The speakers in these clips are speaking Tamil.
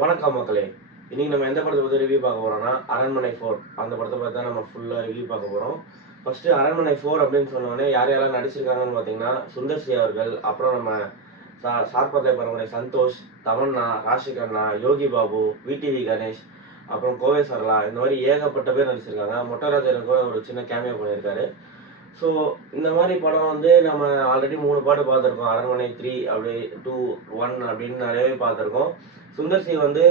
வணக்கம் மக்களே. இன்னைக்கு நம்ம எந்த படத்தை பத்தி ரிவ்யூ பார்க்க போறோம்னா, அரண்மனை 4 அந்த படத்தை பத்தி தான் நம்ம ஃபுல்லா ரிவ்யூ பார்க்க போறோம். ஃபர்ஸ்ட் அரண்மனை 4 அப்படின்னு சொன்னோடனே யார் யாரெல்லாம் நடிச்சிருக்காங்கன்னு பார்த்தீங்கன்னா, சுந்தர் சி அவர்கள், அப்புறம் நம்ம சார்பத்தை பரம்பரை சந்தோஷ், தமன்னா, ராஷி கண்ணா, யோகி பாபு, விடிவி கணேஷ், அப்புறம் கோவை சரளா, இந்த மாதிரி ஏகப்பட்ட பேர் நடிச்சிருக்காங்க. மொட்டராஜன் கூட ஒரு சின்ன கேமியோ பண்ணியிருக்காரு. ஸோ இந்த மாதிரி படம் வந்து நம்ம ஆல்ரெடி 3 பாட்டு பார்த்துருக்கோம். அரண்மனை 3 அப்படி 2, 1 அப்படின்னு நிறையவே பார்த்துருக்கோம். சுந்தர் சி வந்து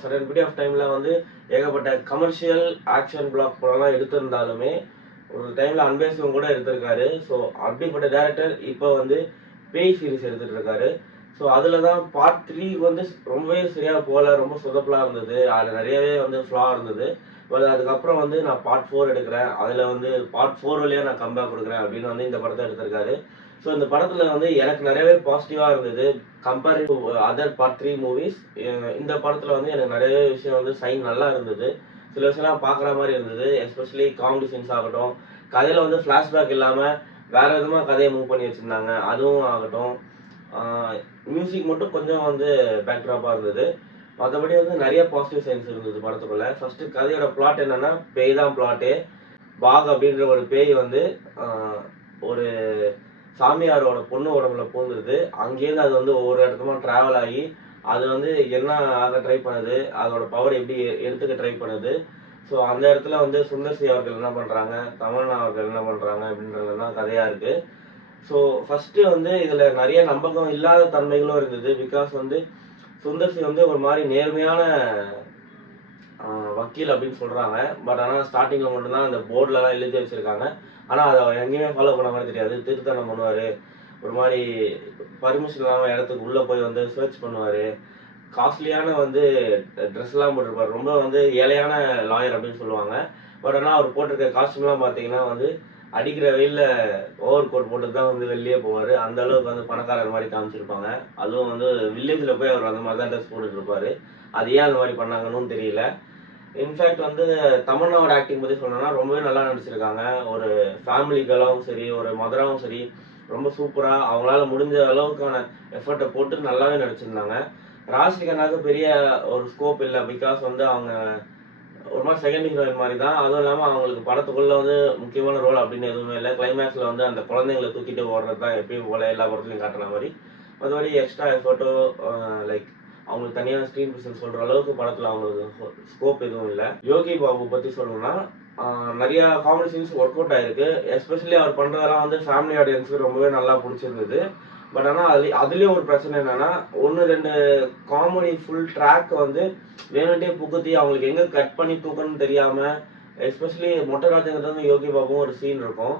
சடன் பீரியட் ஆஃப் டைம்ல வந்து ஏகப்பட்ட கமர்ஷியல் ஆக்ஷன் பிளாக் படம்லாம் எடுத்திருந்தாலுமே ஒரு டைம்ல அன்பேசிவம் கூட எடுத்திருக்காரு. ஸோ அப்படிப்பட்ட டேரக்டர் இப்போ வந்து பேய் சீரிஸ் எடுத்துட்டு இருக்காரு. ஸோ அதில் தான் பார்ட் 3 வந்து ரொம்பவே சரியாக போகல, ரொம்ப சொதப்பலாக இருந்தது. அதில் நிறையவே வந்து ஃப்ளா இருந்தது. பட் அதுக்கப்புறம் வந்து நான் பார்ட் 4 எடுக்கிறேன், அதில் வந்து பார்ட் 4 வழியாக நான் கம்பேக் கொடுக்குறேன் அப்படின்னு வந்து இந்த படத்தை எடுத்திருக்காரு. ஸோ இந்த படத்தில் வந்து எனக்கு நிறையவே பாசிட்டிவாக இருந்தது. Comparing to other part 3 movies, இந்த படத்தில் வந்து எனக்கு நிறைய விஷயம் வந்து சைன் நல்லா இருந்தது. சில விஷயம்லாம் பார்க்குற மாதிரி இருந்தது. எஸ்பெஷலி காமெடி சீன்ஸ் ஆகட்டும், கதையில் வந்து ஃப்ளாஷ்பேக் இல்லாமல் வேற விதமாக கதையை மூவ் பண்ணி வச்சுருந்தாங்க, அதுவும் ஆகட்டும். மியூசிக் மட்டும் கொஞ்சம் வந்து பேக்ட்ராப்பாக இருந்தது. மற்றபடி வந்து நிறைய பாசிட்டிவ் சைன்ஸ் இருந்தது படத்துக்குள்ள. ஃபர்ஸ்ட் கதையோட பிளாட் என்னன்னா, பேய் தான் பிளாட்டே. பாக் அப்படின்ற ஒரு பேய் வந்து ஒரு சாமியாரோட பொண்ணு உடம்புல பூந்துருது. அங்கேருந்து அது வந்து ஒவ்வொரு இடத்துமா டிராவல் ஆகி அது வந்து என்ன ஆக ட்ரை பண்ணுது, அதோட பவர் எப்படி எடுத்துக்க ட்ரை பண்ணுது. ஸோ அந்த இடத்துல வந்து சுந்தர் சி அவர்கள் என்ன பண்றாங்க, தமன்னா அவர்கள் என்ன பண்றாங்க அப்படின்றது தான் கதையா இருக்கு. ஸோ ஃபர்ஸ்ட் வந்து இதுல நிறைய நம்பகம் இல்லாத தன்மைகளும் இருந்தது. பிகாஸ் வந்து சுந்தர் சி வந்து ஒரு மாதிரி நேர்மையான வக்கீல் அப்படின்னு சொல்றாங்க. பட் ஆனால் ஸ்டார்டிங்ல மட்டும்தான் அந்த போர்டிலலாம் எழுதி வச்சிருக்காங்க. ஆனால் அதை அவர் எங்கேயுமே ஃபாலோ பண்ண மாதிரி தெரியாது. திருத்தணம் பண்ணுவார், ஒரு மாதிரி பர்மிஷன் இல்லாமல் இடத்துக்கு உள்ளே போய் வந்து சர்ச் பண்ணுவார். காஸ்ட்லியான வந்து ட்ரெஸ்லாம் போட்டிருப்பார். ரொம்ப வந்து ஏழையான லாயர் அப்படின்னு சொல்லுவாங்க. பட் ஆனால் அவர் போட்டிருக்க காஸ்டியூம்லாம் பார்த்தீங்கன்னா வந்து அடிக்கிற வெயிலில் ஓவர் கோட் போட்டு தான் வந்து வெளியே போவார். அந்த அளவுக்கு வந்து பணக்காரர் மாதிரி காமிச்சிருப்பாங்க. அதுவும் வந்து வில்லேஜில் போய் அவர் அந்த மாதிரி தான் ட்ரெஸ் போட்டுட்டு இருப்பாரு. அது ஏன் அந்த மாதிரி பண்ணாங்கன்னு தெரியல. இன்ஃபேக்ட் வந்து தமன்னாவோட ஆக்டிங் பற்றி சொல்லணும்னா ரொம்பவே நல்லா நடிச்சிருக்காங்க. ஒரு ஃபேமிலி கேர்ளாகவும் சரி, ஒரு மதராகவும் சரி, ரொம்ப சூப்பராக அவங்களால முடிஞ்ச அளவுக்கான எஃபர்ட்டை போட்டு நல்லாவே நடிச்சிருந்தாங்க. ராஷி கண்ணாக்கு பெரிய ஒரு ஸ்கோப் இல்லை. பிகாஸ் வந்து அவங்க ஒரு மாதிரி செகண்ட் ஹீரோயின் மாதிரி தான். அதுவும் இல்லாமல் அவங்களுக்கு படத்துக்குள்ள வந்து முக்கியமான ரோல் அப்படின்னு எதுவுமே இல்லை. கிளைமேக்ஸில் வந்து அந்த குழந்தைங்களை தூக்கிட்டு ஓடுறது தான் எப்பயும் போல எல்லா படத்துலையும் காட்டுற மாதிரி. மற்றபடி எக்ஸ்ட்ரா எஃபர்ட்டோ லைக் அவங்களுக்கு தனியான ஸ்க்ரீன் ப்ரெசன்ஸ் சொல்கிற அளவுக்கு படத்தில் அவங்களுக்கு ஸ்கோப் எதுவும் இல்லை. யோகி பாபு பற்றி சொல்லணும்னா நிறைய காமெடி சீன்ஸ் ஒர்க் அவுட் ஆயிருக்கு. எஸ்பெஷலி அவர் பண்ணுறதெல்லாம் வந்து ஃபேமிலி ஆடியன்ஸுக்கு ரொம்பவே நல்லா பிடிச்சிருந்தது. பட் ஆனால் அதுலேயும் ஒரு பிரச்சனை என்னன்னா, 1-2 காமெடி ஃபுல் ட்ராக் வந்து வேணுட்டே புகுத்தி அவங்களுக்கு எங்கே கட் பண்ணி தூக்கணும்னு தெரியாமல், எஸ்பெஷலி மொட்டராஜங்கிறது யோகி பாபுவும் ஒரு சீன் இருக்கும்.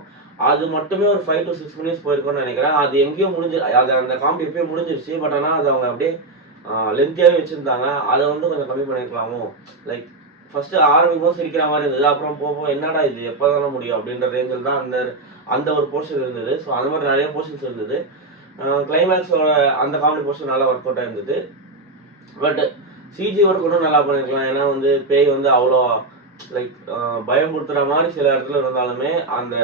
அது மட்டுமே ஒரு 5 to 6 மினிட்ஸ் போயிருக்கும்னு நினைக்கிறேன். அது எங்கேயோ முடிஞ்சு அது அந்த காமெடி எப்பயும் முடிஞ்சிருச்சு. பட் ஆனால் அது அவங்க அப்படியே லென்த்தியாகவே வச்சுருந்தாங்க. அதை வந்து கொஞ்சம் கம்மி பண்ணியிருக்கலாமோ. லைக் ஃபர்ஸ்ட் ஆரம்பிக்கும் சிரிக்கிற மாதிரி இருந்தது. அப்புறம் போக என்னடா இது எப்போ தானே முடியும் அப்படின்ற ரேஞ்சில் தான் அந்த அந்த ஒரு போர்ஷன் இருந்தது. ஸோ அந்த மாதிரி நிறைய போர்ஷன்ஸ் இருந்தது. கிளைமேக்ஸோட அந்த காமெடி போர்ஷன் நல்லா ஒர்க் அவுட் ஆயிருந்தது. பட் சிஜி ஒர்க் கூட நல்லா பண்ணியிருக்கலாம். ஏன்னா வந்து பேய் வந்து அவ்வளோ லைக் பயமுறுத்துற மாதிரி சில இடத்துல இருந்தாலுமே அந்த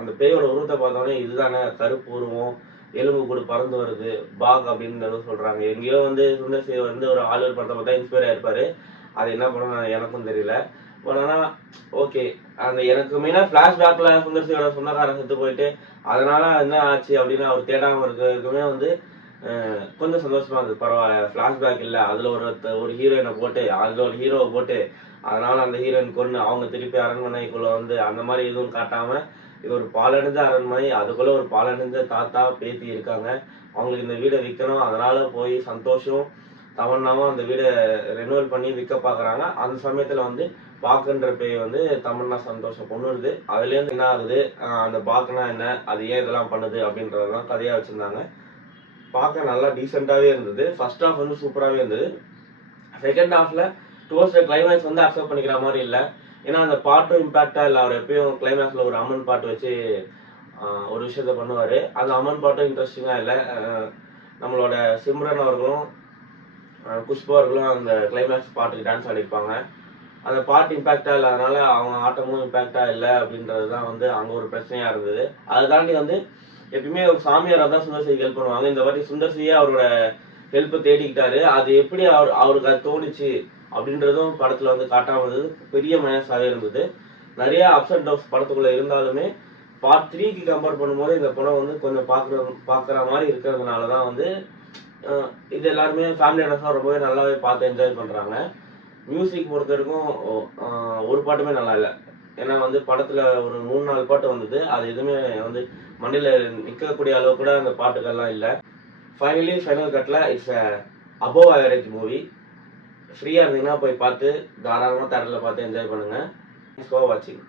அந்த பேயோட உருவத்தை பார்த்தோன்னே இதுதானே கருப்பு உருவம், எலும்பு கூட பறந்து வருது, பாக் அப்படின்னு சொல்றாங்க. எங்கேயோ வந்து சுந்தர் சி வந்து ஒரு ஹாலிவுட் படத்தை பார்த்தா இன்ஸ்பயர் ஆயிருப்பாரு. அது என்ன படம் எனக்கும் தெரியல. பட் ஆனால் ஓகே, அந்த எனக்கு மெயினாக ஃப்ளாஷ்பேக்கில் சுந்தர் சியோட சொந்தக்காரன் செத்து போயிட்டு அதனால என்ன ஆச்சு அப்படின்னு அவர் தேடாமல் இருக்கிறதுக்குமே வந்து கொஞ்சம் சந்தோஷமா இருந்தது. பரவாயில்ல, ஃப்ளாஷ்பேக் இல்லை, அதில் ஒரு ஹீரோயினை போட்டு அதில் ஒரு ஹீரோவை போட்டு அதனால அந்த ஹீரோயின் கொண்டு அவங்க திருப்பி அரண்மனைக்குள்ள வந்து அந்த மாதிரி எதுவும் காட்டாம இது ஒரு பாலடைஞ்ச அரண்மனை, அதுக்குள்ள ஒரு பாலடைஞ்ச தாத்தா பேத்தி இருக்காங்க. அவங்களுக்கு இந்த வீடை விற்கணும். அதனால போய் சந்தோஷம் தமன்னாவும் அந்த வீடை ரெனோவல் பண்ணி விற்க பார்க்குறாங்க. அந்த சமயத்தில் வந்து பாக்குன்ற பேய் வந்து தமன்னா சந்தோஷம் கொண்டுடுது. அதுலேருந்து என்ன ஆகுது, அந்த பாக்குனா என்ன, அது ஏன் இதெல்லாம் பண்ணுது அப்படின்றதான் கதையாக வச்சுருந்தாங்க. பார்க்க நல்லா டீசெண்டாகவே இருந்தது. ஃபர்ஸ்ட் ஹாஃப் வந்து சூப்பராகவே இருந்தது. செகண்ட் ஹாஃப்ல டுவர்ட்ஸ் த கிளைமேக்ஸ் வந்து அக்செப்ட் பண்ணிக்கிற மாதிரி இல்லை. ஏன்னா அந்த பாட்டும் இம்பாக்டா இல்லை. அவர் எப்பயும் கிளைமேக்ஸ்ல ஒரு அம்மன் பாட்டு வச்சு ஒரு விஷயத்த பண்ணுவார். அந்த அம்மன் பாட்டும் இன்ட்ரெஸ்டிங்காக இல்லை. நம்மளோட சிம்ரன் அவர்களும் குஷ்பு அவர்களும் அந்த கிளைமேக்ஸ் பாட்டுக்கு டான்ஸ் ஆடிருப்பாங்க. அந்த பாட்டு இம்பாக்டா இல்லாதனால அவங்க ஆட்டமும் இம்பாக்டா இல்லை அப்படின்றது தான் வந்து அங்கே ஒரு பிரச்சனையா இருந்தது. அதை தாண்டி வந்து எப்பயுமே ஒரு சாமியாராக தான் சுந்தர் சிக்கு ஹெல்ப் பண்ணுவாங்க. இந்த வாட்டி சுந்தர் சியே அவரோட ஹெல்ப் தேடிக்கிட்டாரு. அது எப்படி அவருக்கு அது தோணுச்சு அப்படின்றதும் படத்துல வந்து காட்டாம இருந்தது பெரிய மைனஸாவே இருந்தது. நிறைய அப்ஸ் அண்ட் டவுன்ஸ் படத்துக்குள்ள இருந்தாலுமே பார்ட் 3க்கு கம்பேர் பண்ணும்போது இந்த படம் வந்து கொஞ்சம் பார்க்குற மாதிரி இருக்கிறதுனால தான் வந்து இது எல்லாருமே ஃபேமிலி ஆடியன்ஸ்லாம் ரொம்பவே நல்லாவே பார்த்து என்ஜாய் பண்றாங்க. மியூசிக் பொறுத்த வரைக்கும் ஒரு பாட்டுமே நல்லா இல்லை. ஏன்னா வந்து படத்துல ஒரு 3-4 பாட்டு வந்தது. அது எதுவுமே வந்து மண்டையில நிற்கக்கூடிய அளவு கூட அந்த பாட்டுகள்லாம் இல்லை. ஃபைனல் கட்ல இட்ஸ் அபோவ் ஆவரேஜ் மூவி. ஃப்ரீயா இருந்தீங்கன்னா போய் பார்த்து தாராளமாக தேட்டரில் பார்த்து என்ஜாய் பண்ணுங்க. தேங்க்ஸ் ஃபார் வாட்சிங்.